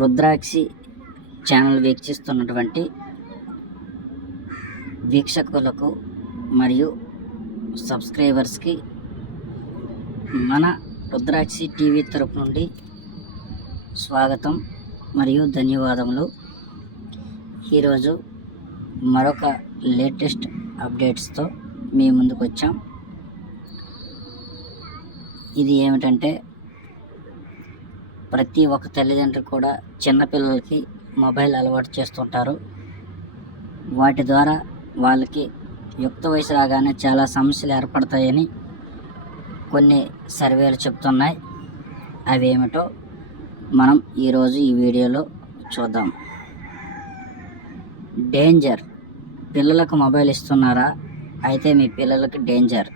Rudrakshi channel వీక్షిస్తున్నటువంటి వీక్షకులకు మరియు సబ్స్క్రైబర్స్కి మన రుద్రాక్షి టీవీ తరపు నుండి స్వాగతం మరియు ధన్యవాదములు. ఈరోజు మరొక లేటెస్ట్ అప్డేట్స్తో మీ ముందుకు వచ్చాం. ఇది ఏమిటంటే, ప్రతి ఒక్క తల్లిదండ్రులు కూడా చిన్నపిల్లలకి మొబైల్ అలవాటు చేస్తుంటారు. వాటి ద్వారా వాళ్ళకి యుక్త వయసు రాగానే చాలా సమస్యలు ఏర్పడతాయని కొన్ని సర్వేలు చెప్తున్నాయి. అవి ఏమిటో మనం ఈరోజు ఈ వీడియోలో చూద్దాం. డేంజర్, పిల్లలకు మొబైల్ ఇస్తున్నారా? అయితే మీ పిల్లలకి డేంజర్.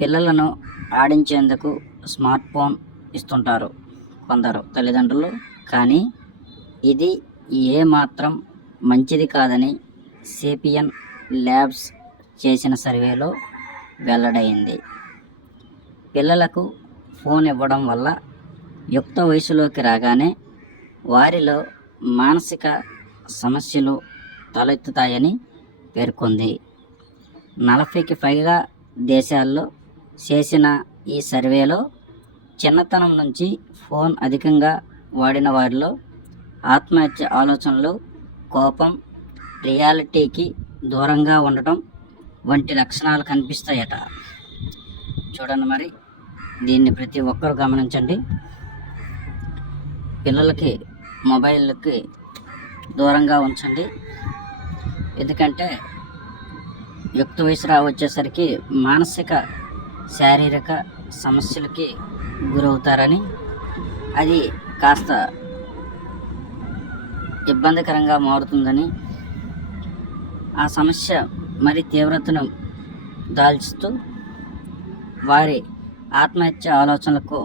పిల్లలను ఆడించేందుకు స్మార్ట్ ఫోన్ ఇస్తుంటారు కొందరు తల్లిదండ్రులు, కానీ ఇది ఏమాత్రం మంచిది కాదని సేపియన్ ల్యాబ్స్ చేసిన సర్వేలో వెల్లడైంది. పిల్లలకు ఫోన్ ఇవ్వడం వల్ల యుక్త వయసులోకి రాగానే వారిలో మానసిక సమస్యలు తలెత్తుతాయని పేర్కొంది. 40కి పైగా దేశాల్లో చేసిన ఈ సర్వేలో చిన్నతనం నుంచి ఫోన్ అధికంగా వాడిన వారిలో ఆత్మహత్య ఆలోచనలు, కోపం, రియాలిటీకి దూరంగా ఉండటం వంటి లక్షణాలు కనిపిస్తాయట. చూడండి, మరి దీన్ని ప్రతి ఒక్కరూ గమనించండి. పిల్లలకి మొబైల్కి దూరంగా ఉంచండి. ఎందుకంటే యుక్త వయసు వచ్చేసరికి మానసిక శారీరక సమస్యలకి గురవుతారని, అది కాస్త ఇబ్బందికరంగా మారుతుందని, ఆ సమస్య మరి తీవ్రతను దాల్చుతూ వారి ఆత్మహత్య ఆలోచనలకు,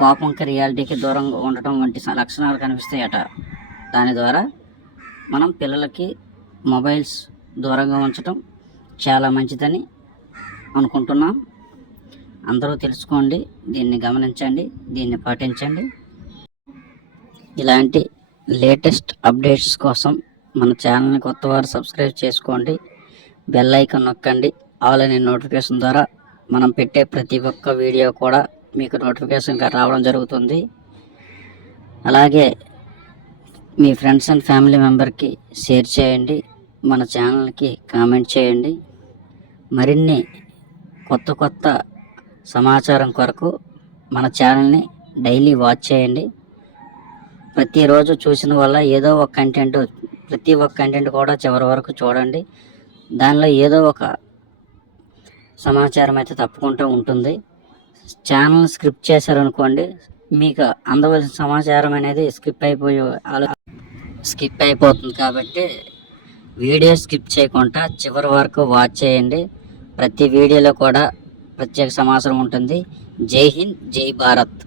కోపంకి, రియాలిటీకి దూరంగా ఉండటం వంటి లక్షణాలు కనిపిస్తాయట. దాని ద్వారా మనం పిల్లలకి మొబైల్స్ దూరంగా ఉంచడం చాలా మంచిదని అనుకుంటున్నాం. అందరూ తెలుసుకోండి, దీన్ని గమనించండి, దీన్ని పాటించండి. ఇలాంటి లేటెస్ట్ అప్డేట్స్ కోసం మన ఛానల్ని కొత్తవారు సబ్స్క్రైబ్ చేసుకోండి, బెల్ ఐకాన్ నొక్కండి. ఆల్ అనే నోటిఫికేషన్ ద్వారా మనం పెట్టే ప్రతి ఒక్క వీడియో కూడా మీకు నోటిఫికేషన్గా రావడం జరుగుతుంది. అలాగే మీ ఫ్రెండ్స్ అండ్ ఫ్యామిలీ మెంబర్కి షేర్ చేయండి, మన ఛానల్కి కామెంట్ చేయండి. మరిన్ని కొత్త సమాచారం కొరకు మన ఛానల్ని డైలీ వాచ్ చేయండి. ప్రతిరోజు చూసిన వల్ల ఏదో ఒక ప్రతి ఒక్క కంటెంట్ కూడా చివరి వరకు చూడండి. దానిలో ఏదో ఒక సమాచారం అయితే తప్పకుండా ఉంటుంది. ఛానల్ స్కిప్ చేశారనుకోండి, మీకు అందవలసిన సమాచారం అనేది స్కిప్ అయిపోతుంది. కాబట్టి వీడియో స్కిప్ చేయకుండా చివరి వరకు వాచ్ చేయండి. ప్రతి వీడియోలో కూడా ప్రత్యేక సమాచారం ఉంటుంది. జై హింద్, జై భారత్.